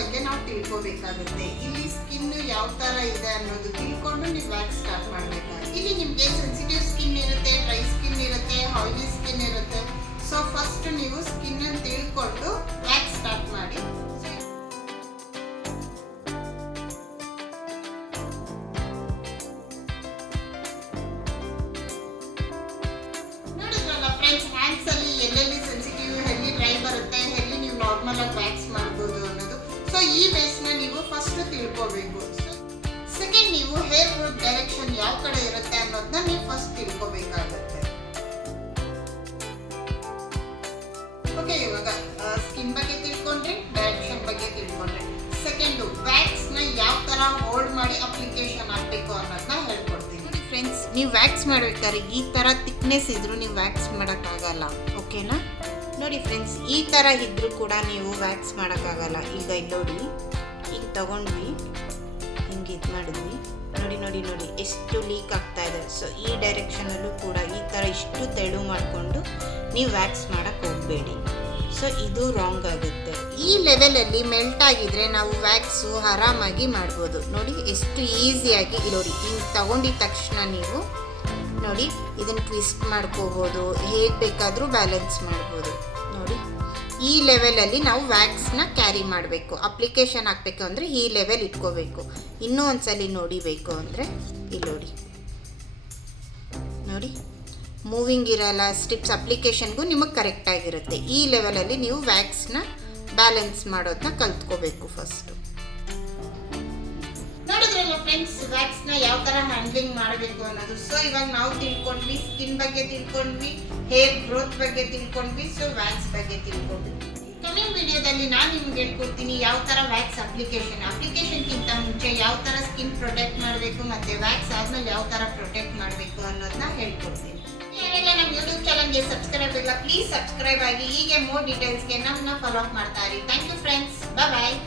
ಬಗ್ಗೆ ನಾವು ತಿಳ್ಕೋಬೇಕಾಗುತ್ತೆ. ಇಲ್ಲಿ ಸ್ಕಿನ್ ಯಾವ ತರ ಇದೆ ಅನ್ನೋದು ತಿಳ್ಕೊಂಡು ನೀವು ವ್ಯಾಕ್ಸ್ ಸ್ಟಾರ್ಟ್ ಮಾಡಬೇಕಾಗುತ್ತೆ. ಇಲ್ಲಿ ನಿಮಗೆ ಸೆನ್ಸಿಟಿವ್ ಸ್ಕಿನ್ ಇರುತ್ತೆ, ಡ್ರೈ ಸ್ಕಿನ್ ಇರುತ್ತೆ, ಆಯಿಲಿ ಸ್ಕಿನ್ ಇರುತ್ತೆ. ಸೊ ಫಸ್ಟ್ ನೀವು ಸ್ಕಿನ್ ಅನ್ನು ತಿಳ್ಕೊಂಡು ವ್ಯಾಕ್ಸ್ ಸ್ಟಾರ್ಟ್ ಮಾಡಿ. ನೋಡಿದ್ರಲ್ಲ ಫ್ರೆಂಡ್ಸ್, ಹ್ಯಾಂಡ್ಸ್ ಅಲ್ಲಿ ಎಲ್ಲೆಲ್ಲಿ ಸೆನ್ಸಿಟಿವ್, ಎಲ್ಲಿ ಡ್ರೈ ಬರುತ್ತೆ, ಎಲ್ಲಿ ನೀವು ನಾರ್ಮಲ್ ಆಗಿ ವ್ಯಾಕ್ಸ್ ಮಾಡ್ಬೋದು ಅನ್ನೋದು. ಸೊ ಈ ಬೇಸ್ನ ನೀವು ಫಸ್ಟ್ ತಿಳ್ಕೋಬೇಕು. ಸೆಕೆಂಡ್, ನೀವು ಹೇರ್ ಗ್ರೋತ್ ಡೈರೆಕ್ಷನ್ ಯಾವ ಕಡೆ ಇರುತ್ತೆ ಅನ್ನೋದನ್ನ ನೀವು ಫಸ್ಟ್ ತಿಳ್ಕೋಬೇಕಾಗುತ್ತೆ. ಓಕೆ, ಇವಾಗ ಸ್ಕಿನ್ ಬಗ್ಗೆ ತಿಳ್ಕೊಂಡ್ರೆ, ಡೈರೆಕ್ಷನ್ ಬಗ್ಗೆ ತಿಳ್ಕೊಂಡ್ರೆ, ಸೆಕೆಂಡು ವ್ಯಾಕ್ಸ್ ನ ಯಾವ ತರ ಹೋಲ್ಡ್ ಮಾಡಿ ಅಪ್ಲಿಕೇಶನ್ ಹಾಕ್ಬೇಕು ಅನ್ನೋದನ್ನ ಹೇಳ್ಕೊಡ್ತೀನಿ. ಫ್ರೆಂಡ್ಸ್, ನೀವು ವ್ಯಾಕ್ಸ್ ಮಾಡ್ಬೇಕಾದ್ರೆ ಈ ತರ ಥಿಕ್ನೆಸ್ ಇದ್ರೂ ನೀವು ವ್ಯಾಕ್ಸ್ ಮಾಡೋಕ್ಕಾಗಲ್ಲ. ಓಕೆನಾ? ನೋಡಿ ಫ್ರೆಂಡ್ಸ್, ಈ ತರ ಇದ್ರೂ ಕೂಡ ನೀವು ವ್ಯಾಕ್ಸ್ ಮಾಡೋಕ್ಕಾಗಲ್ಲ. ಈಗ ಇಲ್ಲಿ ನೋಡಿ, ಈಗ ತಗೊಂಡ್ವಿ, ಹಿಂಗೆ ಇದು ಮಾಡಿದ್ವಿ, ನೋಡಿ ನೋಡಿ ನೋಡಿ ಎಷ್ಟು ಲೀಕ್ ಆಗ್ತಾ ಇದೆ. ಸೊ ಈ ಡೈರೆಕ್ಷನಲ್ಲೂ ಕೂಡ ಈ ಥರ ಇಷ್ಟು ತೆಳು ಮಾಡಿಕೊಂಡು ನೀವು ವ್ಯಾಕ್ಸ್ ಮಾಡೋಕ್ಕೆ ಹೋಗಬೇಡಿ. ಸೊ ಇದು ರಾಂಗ್ ಆಗುತ್ತೆ. ಈ ಲೆವೆಲಲ್ಲಿ ಮೆಲ್ಟ್ ಆಗಿದ್ರೆ ನಾವು ವ್ಯಾಕ್ಸು ಆರಾಮಾಗಿ ಮಾಡ್ಬೋದು. ನೋಡಿ ಎಷ್ಟು ಈಸಿಯಾಗಿ. ನೋಡಿ ಹಿಂಗೆ ತಗೊಂಡಿದ ತಕ್ಷಣ ನೀವು ನೋಡಿ ಇದನ್ನು ಟ್ವಿಸ್ಟ್ ಮಾಡ್ಕೋಬೋದು, ಹೇಗೆ ಬೇಕಾದರೂ ಬ್ಯಾಲೆನ್ಸ್ ಮಾಡ್ಬೋದು. ನೋಡಿ ಈ ಲೆವೆಲಲ್ಲಿ ನಾವು ವ್ಯಾಕ್ಸ್ನ ಕ್ಯಾರಿ ಮಾಡಬೇಕು. ಅಪ್ಲಿಕೇಶನ್ ಹಾಕಬೇಕು ಅಂದರೆ ಈ ಲೆವೆಲ್ ಇಟ್ಕೋಬೇಕು. ಇನ್ನೂ ಒಂದ್ಸಲಿ ನೋಡಿಬೇಕು ಅಂದರೆ ಇಲ್ಲಿ ನೋಡಿ ನೋಡಿ ಮೂವಿಂಗ್ ಇರಲ್ಲ. ಸ್ಟ್ರಿಪ್ಸ್ ಅಪ್ಲಿಕೇಶನ್ಗೂ ನಿಮಗೆ ಕರೆಕ್ಟಾಗಿರುತ್ತೆ. ಈ ಲೆವೆಲಲ್ಲಿ ನೀವು ವ್ಯಾಕ್ಸ್ನ ಬ್ಯಾಲೆನ್ಸ್ ಮಾಡೋದನ್ನ ಕಲ್ತ್ಕೋಬೇಕು ಫಸ್ಟು. ನೋಡಿದ್ರಲ್ಲ ಫ್ರೆಂಡ್ಸ್, ವ್ಯಾಕ್ಸ್ನ ಯಾವ ಥರ ಹ್ಯಾಂಡ್ಲಿಂಗ್ ಮಾಡಬೇಕು ಅನ್ನೋದು. ಸೊ ಇವಾಗ ನಾವು ತಿಳ್ಕೊಂಡ್ವಿ, ಸ್ಕಿನ್ ಬಗ್ಗೆ ತಿಳ್ಕೊಂಡ್ವಿ, ಹೇರ್ ಗ್ರೋತ್ ಬಗ್ಗೆ ತಿಳ್ಕೊಂಡ್ವಿ, ಸೊ ವ್ಯಾಕ್ಸ್ ಬಗ್ಗೆ ತಿಳ್ಕೊಂಡ್ವಿ. ಕಮಿಂಗ್ ವಿಡಿಯೋದಲ್ಲಿ ನಾನು ನಿಮ್ಗೆ ಹೇಳ್ಕೊಡ್ತೀನಿ ಯಾವ ಥರ ವ್ಯಾಕ್ಸ್ ಅಪ್ಲಿಕೇಶನ್ಗಿಂತ ಮುಂಚೆ ಯಾವ ಥರ ಸ್ಕಿನ್ ಪ್ರೊಟೆಕ್ಟ್ ಮಾಡಬೇಕು, ಮತ್ತು ವ್ಯಾಕ್ಸ್ ಆದಮೇಲೆ ಯಾವ ಥರ ಪ್ರೊಟೆಕ್ಟ್ ಮಾಡಬೇಕು ಅನ್ನೋದನ್ನ ಹೇಳ್ಕೊಡ್ತೀನಿ. ಯಾರೆಲ್ಲ ನಮ್ಮ ಯೂಟ್ಯೂಬ್ ಚಾನಲ್ಗೆ ಸಬ್ಸ್ಕ್ರೈಬ್ ಇಲ್ಲ, ಪ್ಲೀಸ್ ಸಬ್ಸ್ಕ್ರೈಬ್ ಆಗಿ. ಹೀಗೆ ಮೋರ್ ಡೀಟೇಲ್ಸ್ಗೆ ನಮ್ಮನ್ನ ಫಾಲೋ ಅಪ್ ಮಾಡ್ತಾ ಇರಿ. Thank you friends, bye.